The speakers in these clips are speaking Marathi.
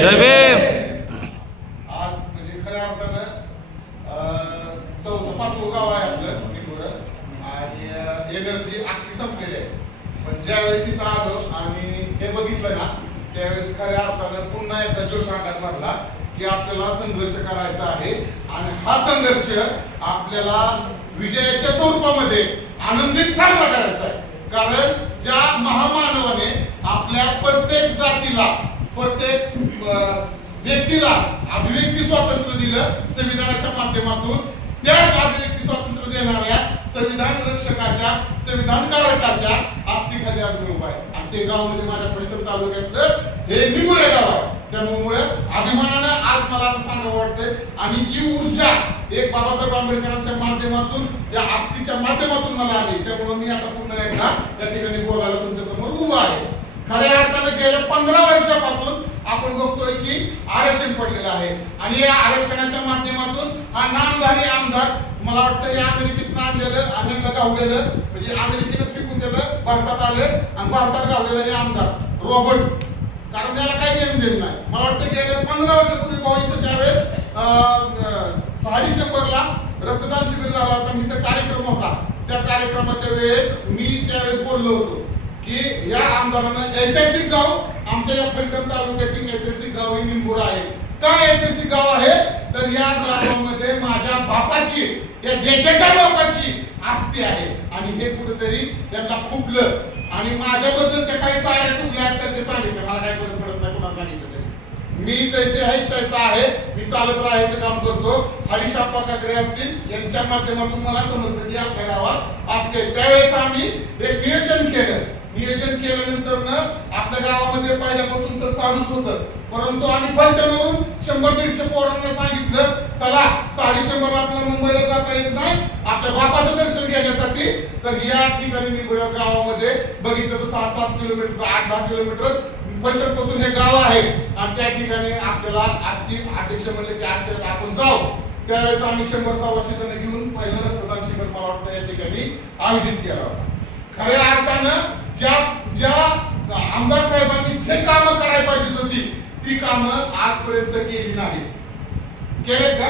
जय भीम. आज म्हणजे खऱ्या अर्थानं चौथं पाचवं गाव आहे आपलं निंबोरं आणि एनर्जी अख्खी संपलेली आहे. पण ज्यावेळेस इथं आलो आणि हे बघितलं ना त्यावेळेस खऱ्या अर्थानं पुन्हा एकदा जोश अंगात भरला की आपल्याला संघर्ष करायचा आहे. आणि हा संघर्ष आपल्याला विजयाच्या स्वरूपामध्ये आनंदित साजरा करायचा आहे. कारण ज्या महामानवाने आपल्या प्रत्येक जातीला प्रत्येक व्यक्तीला अभिव्यक्ती स्वातंत्र्य दिलं संविधानाच्या माध्यमातून. त्याच अभिव्यक्ती स्वातंत्र्य देणाऱ्या संविधान रक्षकाच्या संविधान कारकाच्या आस्तीखाली आज मी उभा आहे. आणि ते गाव म्हणजे माझ्या फलटण तालुक्यातलं हे निगोरे गाव आहे. त्यामुळे अभिमानानं आज मला असं सांगावं वाटतंय आणि जी ऊर्जा एक बाबासाहेब आंबेडकरांच्या माध्यमातून या आस्तीच्या माध्यमातून मला आली त्यामुळे मी आता पुन्हा एकदा त्या ठिकाणी बोलायला तुमच्यासमोर उभा आहे. खऱ्या अर्थाने गेल्या पंधरा वर्षापासून आपण बघतोय की आरक्षण पडलेलं आहे. आणि या आरक्षणाच्या माध्यमातून हा नामधारी आमदार मला वाटतं या अमेरिकेतनं आणलेलं अमेरिका गावलेलं म्हणजे अमेरिकेनं पिकून दिलं भारतात आलं आणि भारतात गावलेलं हे आमदार रॉबर्ट. कारण त्याला काही घेणं देत नाही. मला वाटतं गेल्या पंधरा वर्षापूर्वी भाऊ इथं त्यावेळेस सहा डिसेंबरला रक्तदान शिबिर झाला होता मी तर कार्यक्रम होता. त्या कार्यक्रमाच्या वेळेस मी त्यावेळेस बोललो होतो. की या आमदारांना ऐतिहासिक गाव आमच्या या फलटण तालुक्यातील ऐतिहासिक गाव ही निंबुरा आहे. काय ऐतिहासिक गाव आहे? तर या गावामध्ये माझ्या बापाची या देशाच्या बापाची आस्ती आहे. आणि हे कुठेतरी त्यांना खुपलं. आणि माझ्याबद्दलच्या काही चाड्या चुकल्या आहेत तर ते सांगितलं. मला काय फरक पडत नाही कुणा सांगितलं तरी. मी जैसे आहे तैसा आहे. मी चालत राहायचं काम करतो. हरीश आप्पा काकडे असतील यांच्या माध्यमातून मला समजलं की आपल्या गावात असते त्यावेळेस आम्ही एक नियोजन केलं. नियोजन केल्यानंतर ना आपल्या गावामध्ये पहिल्यापासून तर चालूच होतं. परंतु आम्ही फलटणवरून शंभर दीडशे पोरांना सांगितलं चला साडे शंभर आपल्याला मुंबईला जाता येत नाही. आपल्या बापाचं दर्शन घेण्यासाठी. तर या ठिकाणी मी गावामध्ये बघितलं तर सहा सात किलोमीटर आठ दहा किलोमीटर फलटणपासून हे गाव आहे. आणि त्या ठिकाणी आपल्याला असतील अध्यक्ष म्हणले ते आस्ती आपण जाऊ. त्यावेळेस आम्ही शंभर सव्वाशे जण घेऊन पहिलं रक्तदान शिबिर मला वाटतं या ठिकाणी आयोजित केला होता. खऱ्या अर्थानं ज्या ज्या आमदार साहेबांनी जे कामं करायला पाहिजे होती ती कामं आजपर्यंत केली नाही केले का?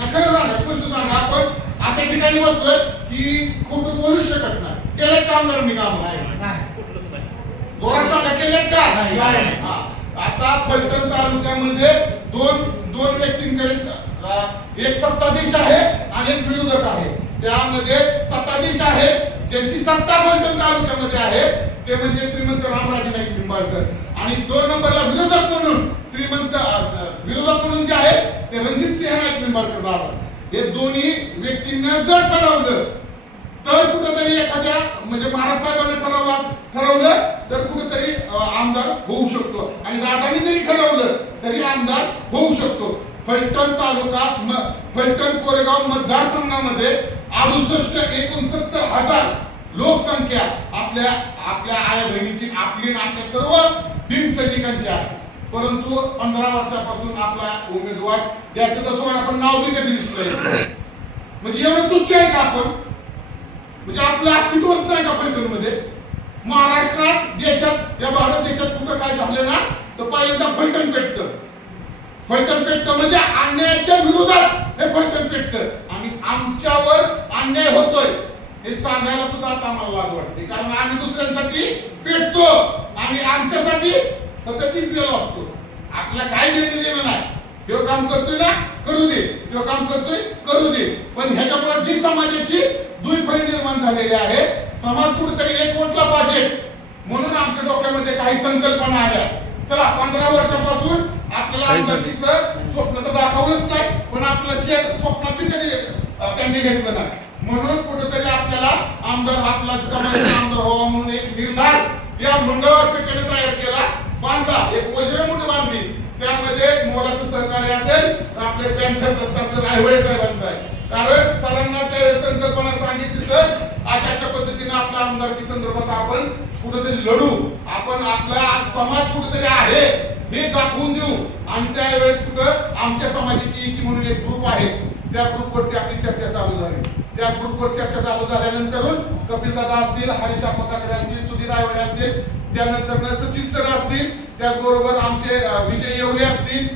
खरं सांगा स्पष्ट सांगा आपण. अशा ठिकाणी बसतोय की खोटं बोलू शकत नाही. केले आमदारांनी कामं? जोरात सांगा केलेत का? नाही. आता फलटण तालुक्यामध्ये दोन दोन व्यक्तींकडे एक सत्ताधीश आहे आणि एक विरोधक आहे. त्यामध्ये सत्ताधीश आहे ज्यांची सत्ता फलटण तालुक्यामध्ये आहे ते म्हणजे श्रीमंत रामराजे नाईक निंबाळकर. आणि दोन नंबरला विरोधक म्हणून श्रीमंत विरोधक म्हणून जे आहे ते रणजित सिंह नाईक निंबाळकर दादा हे दोन्ही व्यक्तींना जर ठरवलं तर कुठेतरी एखाद्या म्हणजे महाराज साहेबांनी ठरवलं ठरवलं तर कुठेतरी आमदार होऊ शकतो. आणि दादानी जरी ठरवलं तरी आमदार होऊ शकतो. फलटण तालुका फलटण कोरेगाव मतदारसंघामध्ये अडुसष्ट एकोणसत्तर हजार लोकसंख्या आपल्या आपल्या आया बहिणीची आपली आणि आपल्या सर्व भीम आहे. परंतु पंधरा वर्षापासून आपला उमेदवार द्यायचं तसं सोडा आपण नाव बी कधी दिसलंय म्हणजे एवढं तुच्छ आहे का आपण? म्हणजे आपलं अस्तित्वच नाही का फलटणमध्ये महाराष्ट्रात देशात या भारत देशात कुठं काय झालं ना तर पहिल्यांदा फलटण पेटतं. फलटण पेटतं म्हणजे अन्यायाच्या विरोधात हे फलटण पेटतं. आणि आमच्यावर अन्याय होतोय हे सांगायला सुद्धा आता आम्हाला लाज वाटते. कारण आम्ही दुसऱ्यांसाठी पेटतो आणि आमच्यासाठी सततीच गेलो असतो. आपला काय घेणे देणं नाही. हे काम करतोय ना करू दे. जो काम करतोय करू दे. पण ह्याच्यामुळे जी समाजाची दुईफळी निर्माण झालेली आहे समाज कुठेतरी एक वोटला पाहिजे म्हणून आमच्या डोक्यामध्ये काही संकल्पना आल्या. चला पंधरा वर्षापासून आपल्याला स्वप्न तर दाखवलंच नाही पण आपलं शेअर स्वप्नात बी कधी त्यांनी घेतलं नाही. म्हणून कुठेतरी आपल्याला आमदार आपला समाजाचा आमदार व्हावा म्हणून एक निर्धार या मंगळवार पेठेने तयार केला. बांधला एक वज्रमुठ बांधली. त्यामध्ये मोलाचं सहकार्य असेल तर आपले पॅन्थर दत्ता सर आयवळे साहेबांचं आहे. कारण सरांना त्या संकल्पना सांगितली सर अशा अशा पद्धतीने आपल्या आमदारकी संदर्भात आपण कुठेतरी लढू. आपण आपला समाज कुठेतरी आहे हे दाखवून देऊ. आणि त्यावेळेस कुठं आमच्या समाजाची एकी म्हणून एक ग्रुप आहे. त्या ग्रुपवरती आपली चर्चा चालू झाली. त्या ग्रुपवर चर्चा चालू झाल्यानंतर कपिल दादा असतील हरीश काकडे असतील सुधीर आयवडे असतील त्यानंतर सचिन सर असतील त्याचबरोबर आमचे विजय येवले असतील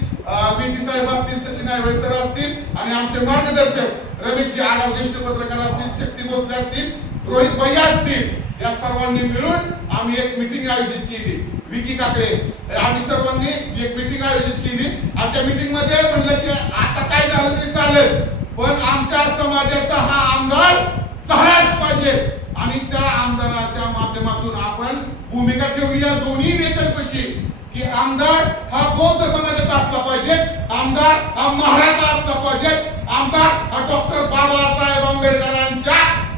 बीटी साहेब असतील सचिन आयवडे सर असतील आणि आमचे मार्गदर्शक रमेशजी आडाव ज्येष्ठ पत्रकार असतील शक्ती भोसले असतील रोहित भैया असतील या सर्वांनी मिळून आम्ही एक मिटिंग आयोजित केली. विकी काकडे. आम्ही सर्वांनी एक मिटिंग आयोजित केली. आणि त्या मिटिंगमध्ये म्हणलं की आता काय झालं तरी चालेल. पण आमच्या समाजाचा हा आमदार सहायच पाहिजे. आणि त्या आमदाराच्या माध्यमातून आपण भूमिका ठेवली या दोन्ही नेत्यांपाशी की आमदार हा बौद्ध समाजाचा असला पाहिजे आमदार हा महाराजा असला पाहिजे आमदार हा डॉक्टर बाबासाहेब आंबेडकरांच्या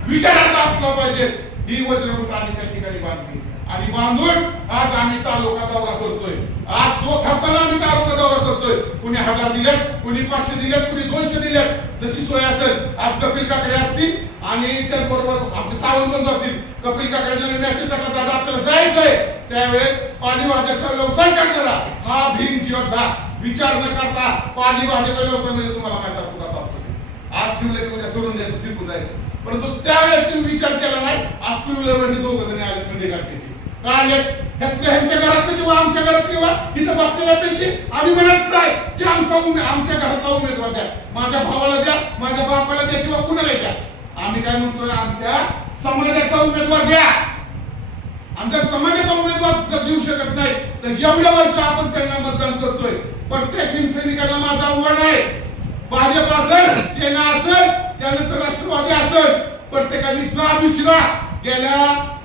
विचाराचा असला पाहिजे. ही वज्रमूठ आम्ही त्या ठिकाणी बांधली. आणि बांधून आज आम्ही तालुका दौरा करतोय. आज स्वखर्चाला आम्ही तालुका दौरा करतोय. कुणी हजार दिलेत कुणी पाचशे दिलेत कुणी दोनशे दिलेत. जशी सोय असेल आज कपिल काकडे असतील आणि त्याचबरोबर आमचे सावंत बंधू असतील. कपिल काकड्याच्या मॅसेज टाकला दादा आपल्याला जायचंय त्यावेळेस पाणी वाहण्याचा व्यवसाय करणारा हा भीम योद्धा विचार न करता पाणी वाहण्याचा व्यवसाय म्हणजे तुम्हाला माहीत असतो कसा असतो आज ठेवलं की उद्या सोडून द्यायचं फेकून जायचं परंतु त्यावेळेस तुम्ही विचार केला नाही. आज टू व्हीलर दोघं जण आले थंडी काढण्याची काय आले ह्यातल्या ह्यांच्या घरातलं किंवा आमच्या घरात किंवा इथं बसलेल्यापैकी आम्ही म्हणत नाही की आमचा उमे आमच्या घरातला उमेदवार द्या. माझ्या भावाला द्या माझ्या बापाला द्या किंवा कुणाला द्या. आम्ही काय म्हणतोय? आमच्या समाजाचा उमेदवार द्या. आमच्या समाजाचा उमेदवार जर देऊ शकत नाही तर एवढ्या वर्ष आपण त्यांना मतदान करतोय. प्रत्येक भीमसैनिकाला माझा आव्हान आहे. भाजप असेल सेना असेल त्यानंतर राष्ट्रवादी असेल प्रत्येकाने जा विचारा गेल्या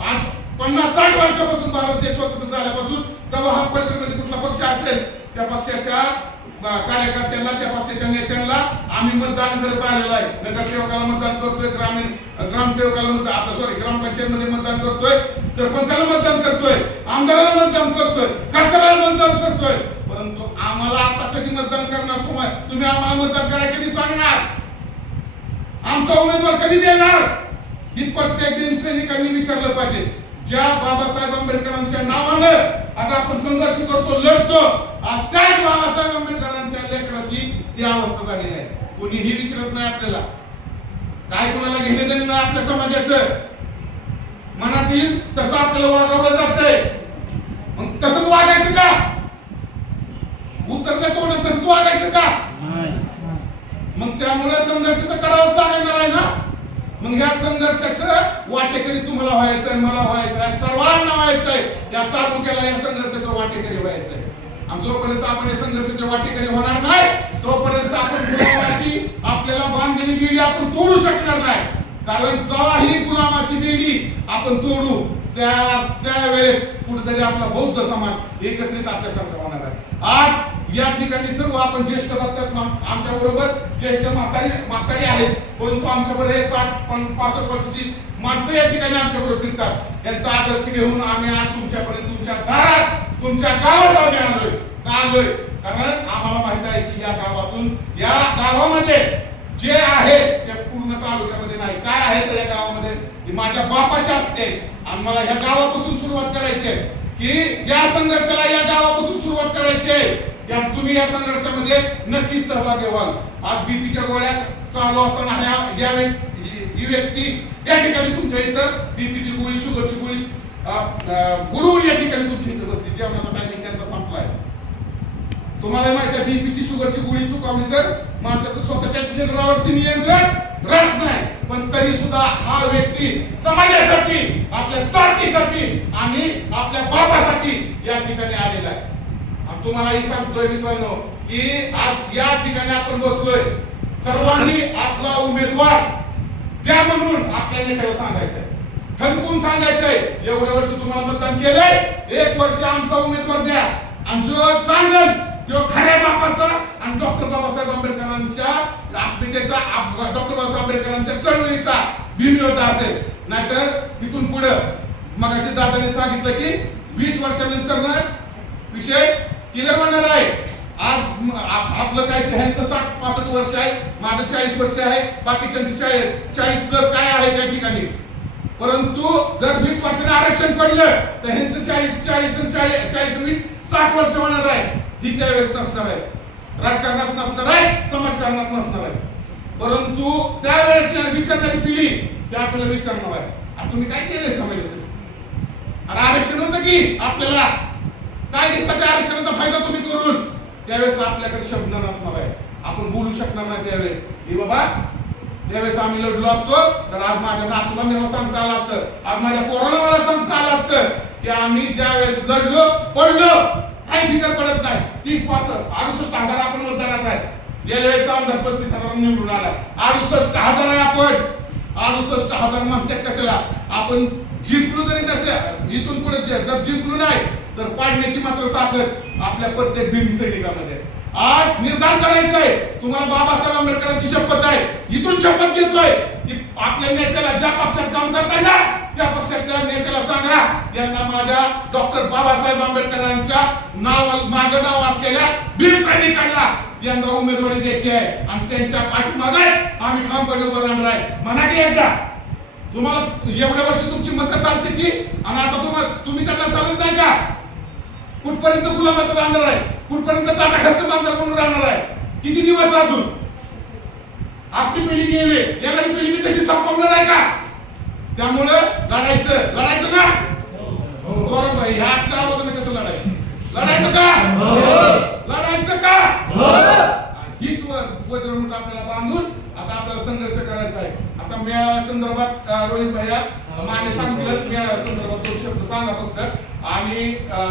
आठ पन्नास साठ वर्षापासून भारत देश स्वतंत्र झाल्यापासून जेव्हा हा मध्ये कुठला पक्ष असेल त्या पक्षाच्या कार्यकर्त्यांना त्या पक्षाच्या नेत्यांना आम्ही मतदान करत आलेलो आहे. नगरसेवकाला मतदान करतोय ग्रामीण ग्रामसेवकाला मतदान आपलं सॉरी ग्रामपंचायतमध्ये मतदान करतोय सरपंचाला मतदान करतोय आमदाराला मतदान करतोय खासदाराला मतदान करतोय. परंतु आम्हाला आता कधी मतदान करणार तुम्हाला तुम्ही आम्हाला मतदान करायला कधी सांगणार? आमचा उमेदवार कधी देणार? ही प्रत्येक भीमसैनिकांनी विचारलं पाहिजे. ज्या बाबासाहेब आंबेडकरांच्या नावानं आज आपण संघर्ष करतो लढतो आज त्याच बाबासाहेब आंबेडकरांच्या लेकराची ती अवस्था झालेली आहे. कोणीही विचारत नाही आपल्याला. काय कोणाला घेणे देणे नाही आपल्या समाजाचं. मनात येईल तसं आपल्याला वागवलं जातंय. मग तसंच वागायचं का? उत्तर देतो ना तसंच वागायचं का? मग त्यामुळे संघर्ष तर करावाच लागणार आहे ना? मग ह्या संघर्षाचं वाटेकरी तुम्हाला व्हायचंय मला व्हायचंय सर्वांना व्हायचंय. या तालुक्याला या संघर्षाचं वाटेकरी व्हायचंय. आणि जोपर्यंत आपण या संघर्षाचे वाटेकरी होणार नाही तोपर्यंत आपण गुलामाची आपल्याला बांधलेली बेडी आपण तोडू शकणार नाही. कारण जा ही गुलामाची बेडी आपण तोडू त्या त्यावेळेस कुठेतरी आपला बौद्ध समाज एकत्रित आपल्यासारखा होणार आहे. आज या ठिकाणी सर्व आपण ज्येष्ठ बघतात आमच्या बरोबर ज्येष्ठ म्हातारी म्हातारी आहेत. परंतु आमच्याबरोबर हे साठ पण पासष्ट वर्षाची माणसं या ठिकाणी आमच्या बरोबर फिरतात. यांचा आदर्श घेऊन आम्ही आज तुमच्यापर्यंत तुमच्या दारात तुमच्या गावात आम्ही आलोय. का आलोय? कारण आम्हाला माहीत आहे की या गावातून या गावामध्ये जे आहे ते पूर्ण तालुक्यामध्ये नाही. काय आहे तर या गावामध्ये? माझ्या बापाचे असते आणि मला ह्या गावापासून सुरुवात करायची आहे. की या संघर्षाला या गावापासून सुरुवात करायची आहे. या तुम्ही या संघर्षामध्ये नक्कीच सहभागी व्हाल. आज बीपीच्या गोळ्या चालू असताना ह्या या ही व्यक्ती या ठिकाणी तुमच्या इथं बीपीची गोळी शुगरची गोळी अ, बुडवून या ठिकाणी तुमच्या इथं बसली. जेवणाचा टायमिंग त्यांचा संपलाय. तुम्हाला माहिती आहे बीपीची शुगरची गोळी चुकावली तर माणसाचं स्वतःच्या शरीरावरती नियंत्रण राहत नाही. पण तरी सुद्धा हा व्यक्ती समाजासाठी आपल्या जातीसाठी आणि आपल्या बापासाठी या ठिकाणी आहे तुम्हालाही सांगतोय मित्रांनो की आज या ठिकाणी आपण बसलोय. सर्वांनी आपला उमेदवार द्या म्हणून आपल्या नेत्याला सांगायचंय. ठणकून सांगायचंय एवढे वर्ष तुम्हाला मतदान केलंय एक वर्ष आमचा उमेदवार द्या. आमचं जो तो खऱ्या बापाचा आणि डॉक्टर बाबासाहेब आंबेडकरांच्या अस्मितेचा डॉक्टर बाबासाहेब आंबेडकरांच्या चळवळीचा भीमयोद्धा असेल. नाहीतर इथून पुढं मग दादाने सांगितलं की वीस वर्षानंतर ना विषय क्लिअर होणार आहे. आज आपलं काय ह्यांचं साठ पासष्ट वर्ष आहे माझं चाळीस वर्ष आहे बाकीच्यांची चाळीस चाळीस प्लस काय आहे त्या ठिकाणी? परंतु जर वीस वर्षाने आरक्षण पडलं तर ह्यांचं चाळीस चाळीस आणि चाळीस चाळीस वीस साठ वर्ष होणार आहे. ही त्यावेळेस नसणार आहे. राजकारणात नसणार आहे समाजकारणात नसणार आहे. परंतु त्यावेळेस विचारणारी पिढी ते आपल्याला विचारणार आहे. तुम्ही काय केलंय समाजासाठी? अरे आरक्षण होतं की आपल्याला काय घेतलं त्या आरक्षणाचा फायदा तुम्ही करून? त्यावेळेस आपल्याकडे शब्द नसणार आहे. आपण बोलू शकणार नाही त्यावेळेस. हे बाबा त्यावेळेस आम्ही लढलो असतो तर आज माझ्या नातूला मला सांगता आलं असतं. आज माझ्या पोराला मला सांगता आलं असतं की आम्ही ज्या वेळेस लढलो पडलो काही फिकर पडत नाही. तीस पास अडुसष्ट हजार आपण मतदानात आहे. रेल्वेचा आमदार पस्तीस हजार निवडून आला. अडुसष्ट हजार आहे आपण. अडुसष्ट हजार म्हणतात कशाला? आपण जिंकलो जरी नसे इथून पुढे जर जिंकलो नाही तर पाडण्याची मात्र ताकद आपल्या प्रत्येक भीम सैनिकामध्ये आज निर्धार करायचं आहे तुम्हाला बाबासाहेब आंबेडकरांची शपथ आहे. इथून शपथ घेतोय की आपल्या नेत्याला ज्या पक्षात काम करताय ना त्या पक्षातल्या नेत्याला सांगा. यांना माझ्या डॉक्टर बाबासाहेब आंबेडकरांच्या नाव माग नाव असलेल्या भीम सैनिकांना यंदा उमेदवारी द्यायची आहे. आणि त्यांच्या पाठीमागे आम्ही ठामपणे उभं राहणार आहे. म्हणा की एकदा. तुम्हाला एवढ्या वर्ष तुमची मतं चालते ती. आणि आता तुम्हाला तुम्ही त्यांना चालत नाही का? कुठपर्यंत गुलाबात राहणार आहे? कुठपर्यंत टाटाखालचं मांजर म्हणून राहणार आहे? किती दिवस अजून? आपली पिढी गेली. येणारी पिढी मी तशी संपवणार आहे का? त्यामुळं लढायचं. लढायचं ना गौरव भाई ह्या आठल्या आवाजाने कसं लढायचं? लढायचं का? लढायचं का? हीच व- वज्रमूठ आपल्याला बांधून आता आपल्याला संघर्ष करायचा आहे. आता मेळाव्या संदर्भात रोहित भैया माने सांगितलं. मेळाव्या संदर्भात दोन शब्द सांगा फक्त. आणि